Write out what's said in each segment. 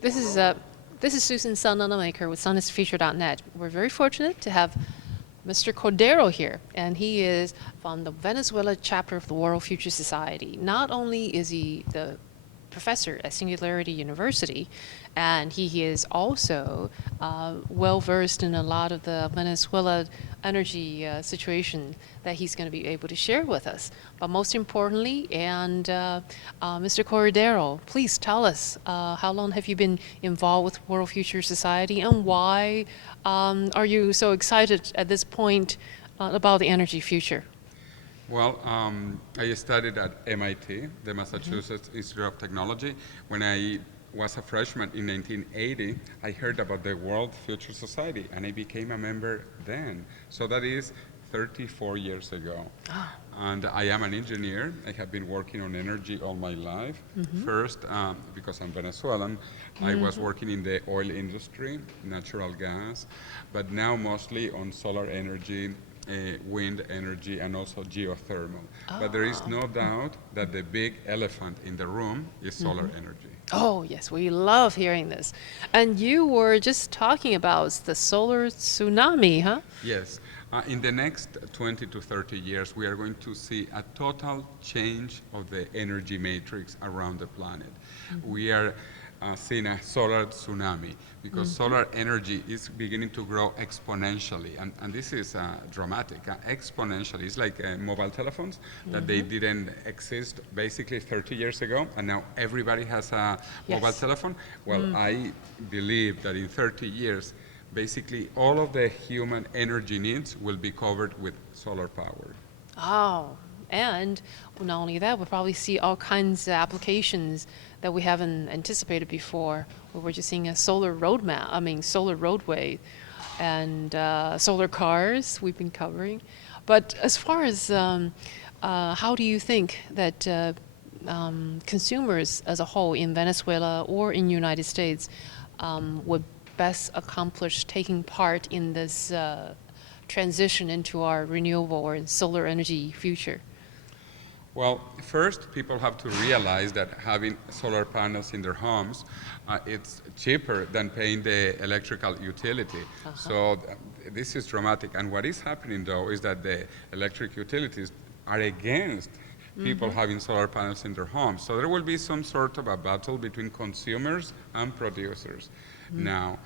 This is Susan Sun Nunamaker with sunisthefuture.net. We're very fortunate to have Mr. Cordeiro here, and he is from the Venezuela chapter of the World Future Society. Not only is he the professor at Singularity University, and he is also well versed in a lot of the Venezuela energy situation that he's going to be able to share with us. But most importantly, Mr. Cordeiro, please tell us how long have you been involved with World Future Society, and why are you so excited at this point about the energy future? Well, I studied at MIT, the Massachusetts Institute of Technology. When I was a freshman in 1980, I heard about the World Future Society, and I became a member then. So that is 34 years ago. And I am an engineer. I have been working on energy all my life. First, because I'm Venezuelan, I was working in the oil industry, natural gas, but now mostly on solar energy, wind energy, and also geothermal. But there is no doubt that the big elephant in the room is solar energy. Oh, yes, we love hearing this. And you were just talking about the solar tsunami, huh? Yes. In the next 20 to 30 years, we are going to see a total change of the energy matrix around the planet. We are seeing a solar tsunami because solar energy is beginning to grow exponentially, and this is dramatic. Exponentially, it's like mobile telephones that they didn't exist basically 30 years ago, and now everybody has a mobile telephone. Well, I believe that in 30 years, basically all of the human energy needs will be covered with solar power. Oh, and not only that, we'll probably see all kinds of applications that we haven't anticipated before. We're just seeing a solar solar roadway, and solar cars we've been covering. But as far as how do you think that consumers as a whole in Venezuela or in the United States would best accomplish taking part in this transition into our renewable or solar energy future? Well, first, people have to realize that having solar panels in their homes, it's cheaper than paying the electrical utility. So this is dramatic. And what is happening, though, is that the electric utilities are against people having solar panels in their homes. So there will be some sort of a battle between consumers and producers now.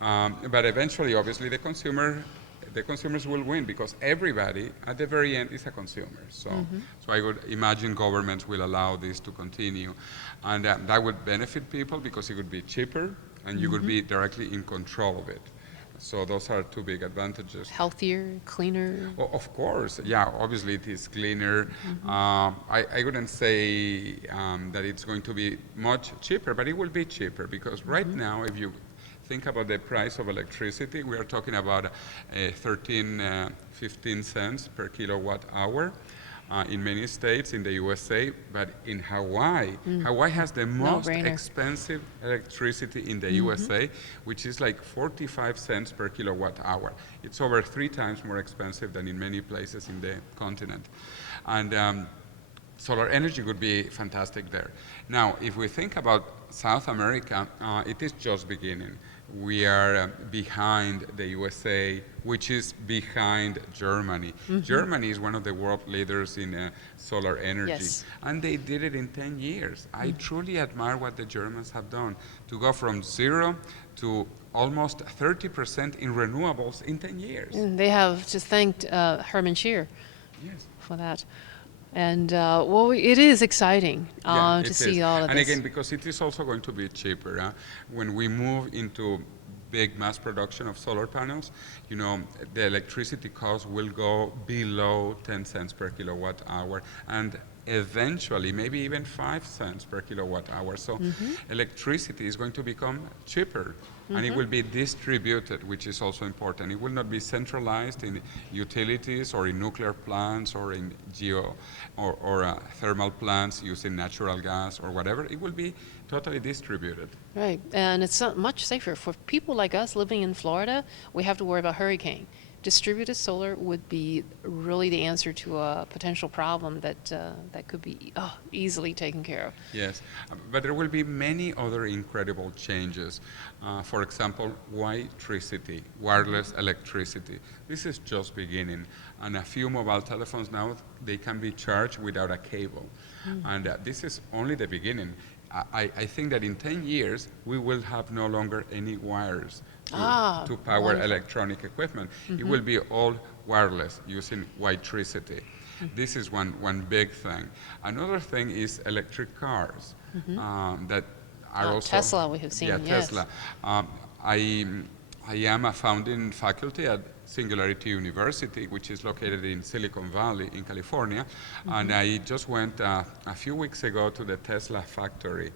But eventually, obviously, the consumers will win because everybody at the very end is a consumer. So I would imagine governments will allow this to continue. And that would benefit people because it would be cheaper and you would be directly in control of it. So those are two big advantages. Healthier, cleaner? Well, of course, yeah, obviously it is cleaner. I wouldn't say that it's going to be much cheaper, but it will be cheaper because right now, if you think about the price of electricity, we are talking about 15 cents per kilowatt hour in many states in the USA, but in Hawaii, Hawaii has the most expensive electricity in the USA, which is like 45 cents per kilowatt hour. It's over 3 times more expensive than in many places in the continent. And solar energy would be fantastic there. Now, if we think about South America, it is just beginning. We are behind the USA, which is behind Germany. Germany is one of the world leaders in solar energy, and they did it in 10 years. I truly admire what the Germans have done to go from 0 to almost 30% in renewables in 10 years. And they have just thanked Hermann Scheer for that. And well, it is exciting to see all of this. And again, because it is also going to be cheaper. When we move into big mass production of solar panels, you know, the electricity cost will go below 10 cents per kilowatt hour, and eventually maybe even 5 cents per kilowatt hour. So electricity is going to become cheaper, and it will be distributed, which is also important. It will not be centralized in utilities or in nuclear plants or in thermal plants using natural gas or whatever. It will be totally distributed. Right, and it's much safer. For people like us living in Florida, we have to worry about hurricane. distributed solar would be really the answer to a potential problem that that could be easily taken care of. Yes, but there will be many other incredible changes. For example, Wi-tricity, wireless electricity. This is just beginning. And a few mobile telephones now, they can be charged without a cable. And this is only the beginning. I think that in 10 years, we will have no longer any wires to power wonderful. electronic equipment. It will be all wireless using Wi-tricity. This is one big thing. Another thing is electric cars that are also... Tesla, we have seen, yeah, yes. Tesla. I am a founding faculty at Singularity University, which is located in Silicon Valley in California. And I just went a few weeks ago to the Tesla factory.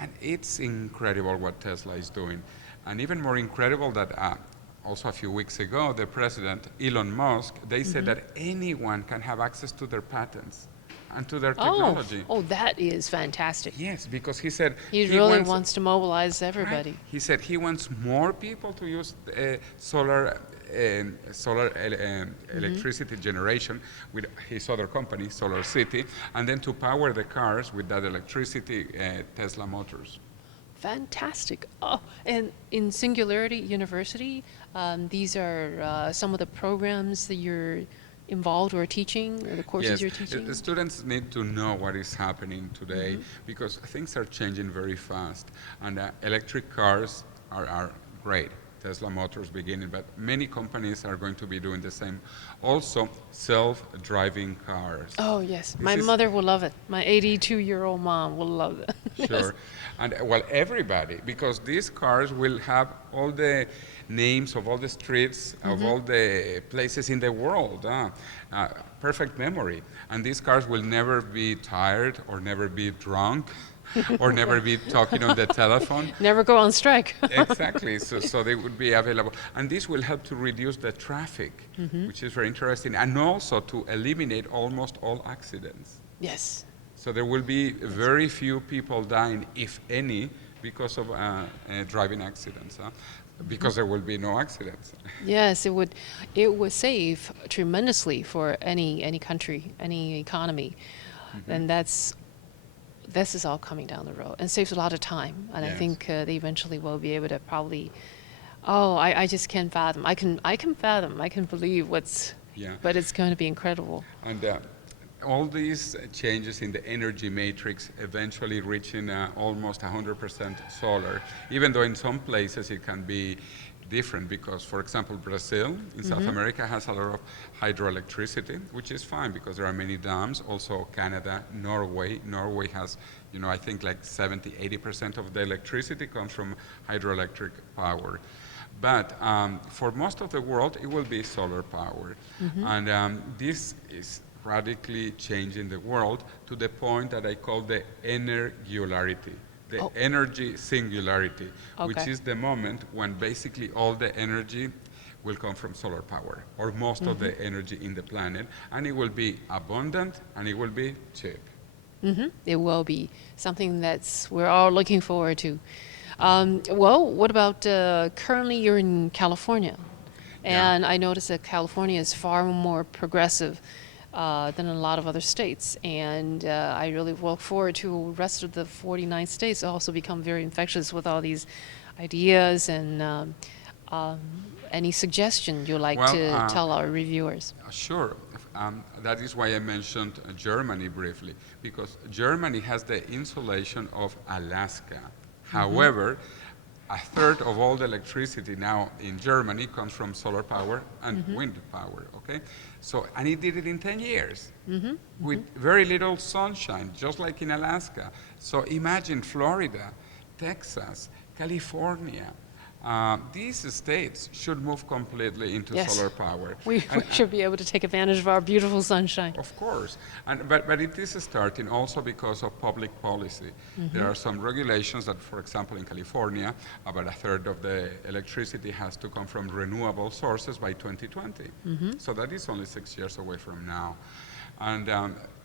And it's incredible what Tesla is doing. And even more incredible that also a few weeks ago, the president, Elon Musk, they said that anyone can have access to their patents and to their technology. Oh, that is fantastic. Yes, because he said He really wants to mobilize everybody. Right. He said he wants more people to use solar electricity generation with his other company, Solar City, and then to power the cars with that electricity, Tesla motors. Fantastic. Oh, and in Singularity University, these are some of the programs that you're involved or teaching, or the courses you're teaching? The students need to know what is happening today because things are changing very fast. And electric cars are great. Tesla Motors beginning, but many companies are going to be doing the same. Also, self-driving cars. Oh, yes. My mother will love it. My 82-year-old mom will love it. Sure. And well, everybody, because these cars will have all the names of all the streets, of all the places in the world. Perfect memory. And these cars will never be tired or never be drunk. Or never be talking on the telephone. Never go on strike. Exactly, so they would be available. And this will help to reduce the traffic, which is very interesting, and also to eliminate almost all accidents. Yes. So there will be very few people dying, if any, because of driving accidents, because there will be no accidents. Yes, it would save tremendously for any country, any economy. And this is all coming down the road and saves a lot of time. And Yes. I think they eventually will be able to probably, I just can't fathom. I can believe what's, but it's going to be incredible. And all these changes in the energy matrix eventually reaching almost 100% solar, even though in some places it can be different because, for example, Brazil in South America has a lot of hydroelectricity, which is fine because there are many dams. Also Canada, Norway has, I think like 70-80% of the electricity comes from hydroelectric power. But for most of the world, it will be solar power. And this is radically changing the world to the point that I call the energularity. The energy singularity, which is the moment when basically all the energy will come from solar power, or most of the energy in the planet, and it will be abundant and it will be cheap. It will be something we're all looking forward to. Well, what about currently you're in California, and I noticed that California is far more progressive than a lot of other states, and I really look forward to the rest of the 49 states also become very infectious with all these ideas and any suggestion you'd like to tell our reviewers. Sure. That is why I mentioned Germany briefly, because Germany has the insulation of Alaska. However, a third of all the electricity now in Germany comes from solar power and wind power, okay? So, and it did it in 10 years with very little sunshine, just like in Alaska. So imagine Florida, Texas, California. These states should move completely into solar power. We should be able to take advantage of our beautiful sunshine. Of course, but it is starting also because of public policy. There are some regulations that, for example, in California, about a third of the electricity has to come from renewable sources by 2020. So that is only 6 years away from now. And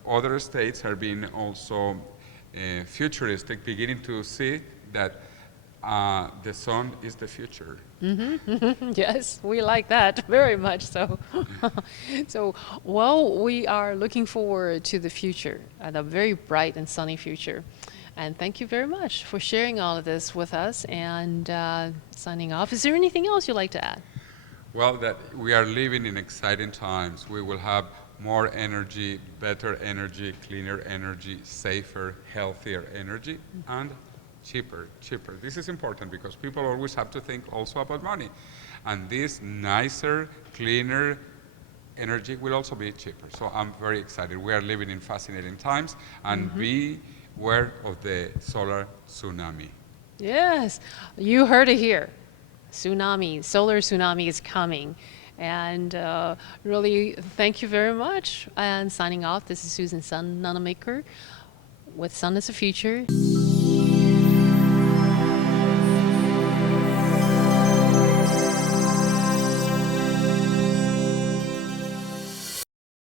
other states are being also futuristic, beginning to see that the sun is the future. Yes, we like that very much so. So, well, we are looking forward to the future, and a very bright and sunny future. And thank you very much for sharing all of this with us and signing off. Is there anything else you'd like to add? Well, that we are living in exciting times. We will have more energy, better energy, cleaner energy, safer, healthier energy, and cheaper. This is important because people always have to think also about money. And this nicer, cleaner energy will also be cheaper. So I'm very excited. We are living in fascinating times, and beware of the solar tsunami. Yes, you heard it here. Tsunami, solar tsunami is coming. And really, thank you very much. And signing off, this is Susan Sun Nunamaker with Sun as the Future.